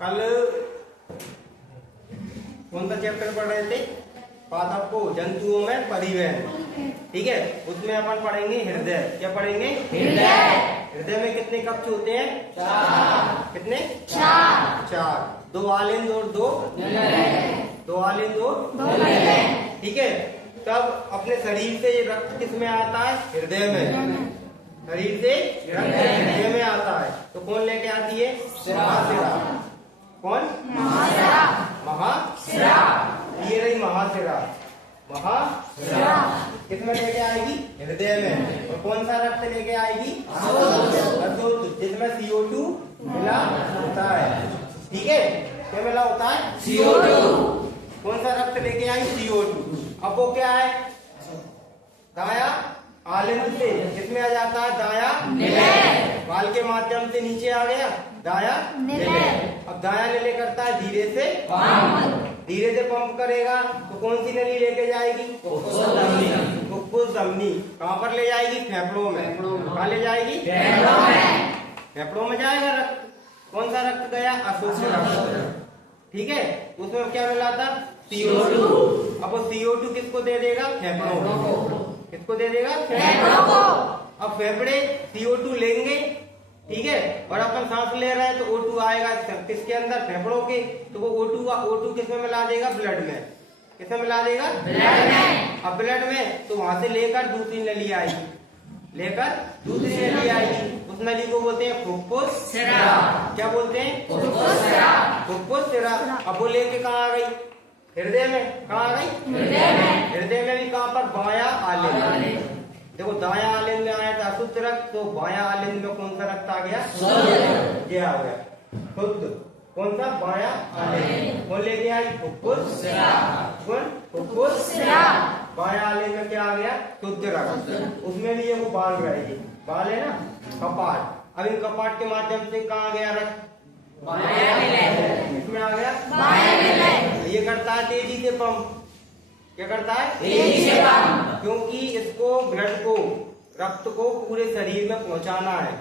कल कौन सा चैप्टर पढ़ रहे थे? पादप को जंतुओं में परिवहन। ठीक है, उसमें अपन पढ़ेंगे हृदय। क्या पढ़ेंगे? हृदय। हृदय में कितने कक्ष होते हैं? 4। कितने? 4। 2 आलिंद और 2 2 आलिंद और 2। ठीक है, तब अपने शरीर से ये रक्त किस में आता है? हृदय में। शरीर से रक्त हृदय में आता है तो कौन लेके आती है? महाशिरा। कौन? महाशिरा। ये रही महाशिरा। महाशिरा किसमें लेके आएगी? हृदय में। और कौन सा रक्त लेके आएगी? जिसमें CO2 मिला होता है। ठीक है, क्या मिला होता है? CO2। कौन सा रक्त लेके आई? CO2। अब वो क्या है? दाया आलिंद से किसमें आ जाता है? दाया निलय। बाल के माध्यम से नीचे आ गया दाया निलय। अब दाया निलय करता है धीरे से पंप करेगा तो कौन सी नली लेके जाएगी? फुफ्फुस धमनी। कहाँ पर ले जाएगी? फेफड़ों में। कहाँ ले जाएगी? फेफड़ों में जाएगा रक्त। कौन सा रक्त गया? अशुद्ध रक्त। ठीक है, उसमें क्या मिला था? CO2। अब वो CO2 किसको दे देगा? फेफड़ों को। किसको दे देगा? फेफड़ों को। अब फेफड़े CO2 लेंगे, ठीक है, और अपन सांस ले रहे हैं तो O2 आएगा किसके अंदर? फेफड़ों के। तो वो O2 किसमें मिला देगा? ब्लड में। किसमें मिला देगा? ब्लड में। अब ब्लड में तो वहां से लेकर दूसरी नली आएगी, उस नली को बोलते हैं फुफ्फुस सिरा। क्या बोलते हैं? फुफ्फुस सिरा। अब वो लेके कहाँ आ गई? हृदय में। कहाँ आ गई? हृदय में भी कहाँ पर? बायां आलिंद। देखो, दाया आलिंद में आया था अशुद्ध रक्त, तो बायां आलिंद में कौन सा रक्त आ गया? ये आ गया शुद्ध। कौन सा? बायां आलिंद। कौन लेके आई? फुफ्फुस सिरा। कौन? फुफ्फुस सिरा। बायां आलिंद में क्या आ गया? शुद्ध रक्त। उसमें भी ये वो बाल रहेगी, बाल है ना, कपाट। अब इन कपाट के माध्यम से कहाँ आ गया रक्त? इसमें आ गया। ये करता है तेजी से पंप। क्या करता है? तेजी से पंप। क्योंकि इसको ब्लड को, रक्त को पूरे शरीर में पहुंचाना है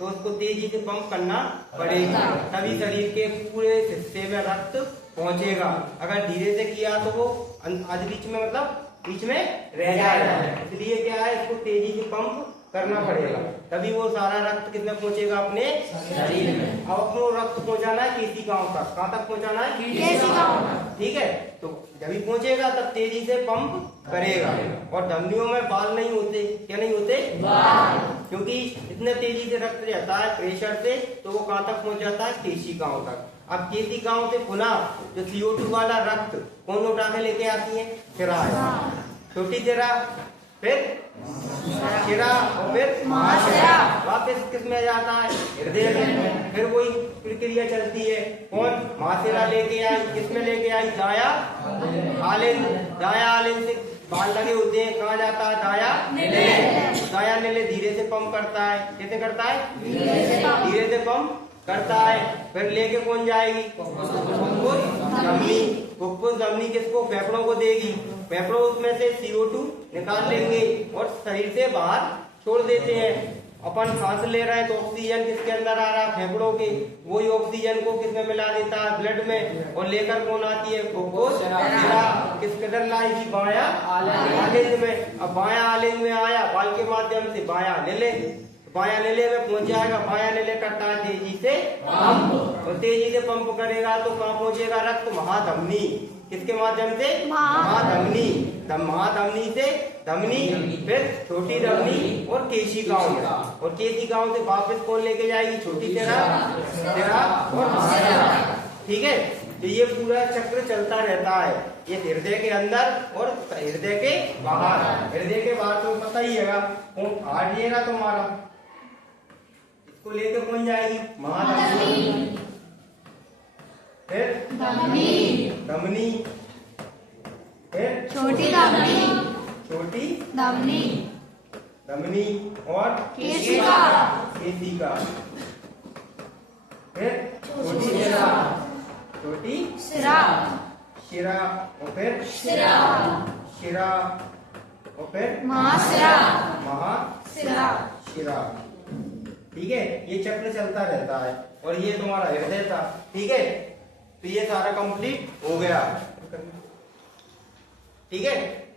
तो उसको तेजी से पंप करना पड़ेगा, तभी शरीर के पूरे हिस्से में रक्त पहुंचेगा। अगर धीरे से किया तो वो बीच में, मतलब बीच में रह जाएगा। इसलिए क्या है, इसको तेजी से पंप करना पड़ेगा, तभी वो सारा रक्त कितना पहुंचेगा? अपने शरीर में। अब अपनो रक्त पहुंचाना है केशिकाओं तक। कहाँ तक पहुंचाना है? केशिकाओं तक। ठीक है, तो जब भी पहुंचेगा तब तेजी से पंप करेगा। और धमनियों में बाल नहीं होते। क्या नहीं होते? बाल। क्योंकि इतने तेजी से रक्त जाता है प्रेशर से, तो वो कहाँ तक पहुंच जाता है? केशिकाओं तक। अब केशिकाओं से पुनः जो CO2 वाला रक्त कौन उठा के लेके आती है? सिरा। छोटी सिरा, फिर शिरा, और फिर महाशिरा। वापस किसमें जाता है? हृदय में। फिर वही प्रक्रिया चलती है। कौन? महाशिरा लेके आई, किसमें लेके आई? दाया आलिंद। दाया आलिंद से बाल लगे होते हैं, कहाँ जाता है? दाया निलय। दाया निलय धीरे से पंप करता है। कैसे करता है? धीरे से पंप करता है। फिर लेके कौन जाएगी? फुफ्फुस धमनी। फुफ्फुस धमनी किसको? फेफड़ों को देगी। फेफड़ों उसमें से CO2 निकाल लेंगे और शरीर से बाहर छोड़ देते हैं। अपन सांस ले रहे हैं तो ऑक्सीजन किसके अंदर आ रहा है? फेफड़ों के। वही ऑक्सीजन को किसमें मिला देता है? ब्लड में। और लेकर कौन आती है? फुफ्फुस सिरा। किस कदर लाएगी? बायां आलिंद में। अब बायां आलिंद में आया बाल के माध्यम से बायां निलय। बायां निलय में पहुंच जाएगा। बायां निलय करता है तेजी से पंप, और तेजी से पंप करेगा तो कहाँ पहुंचेगा रक्त? महाधमनी। किसके माध्यम से? महाधमनी। महाधमनी से धमनी, फिर छोटी धमनी और केशिकाओं में। और केशिकाओं से वापस कौन लेके जाएगी? छोटी सिरा और महाशिरा। ठीक है, तो ये पूरा चक्र चलता रहता है। ये हृदय के अंदर और हृदय के बाहर। हृदय के बाहर तो पता ही है, हार्ट ये ना तुम्हारा, इसको लेके कौन जाएगी? महाधमनी। फिर धमनी, फिर छोटी धमनी और केशिका। फिर छोटी शिरा, और फिर शिरा, और फिर महाशिरा। ठीक है, ये चक्र चलता रहता है और ये तुम्हारा हृदय था। ठीक है, तो ये सारा कंप्लीट हो गया। ठीक है।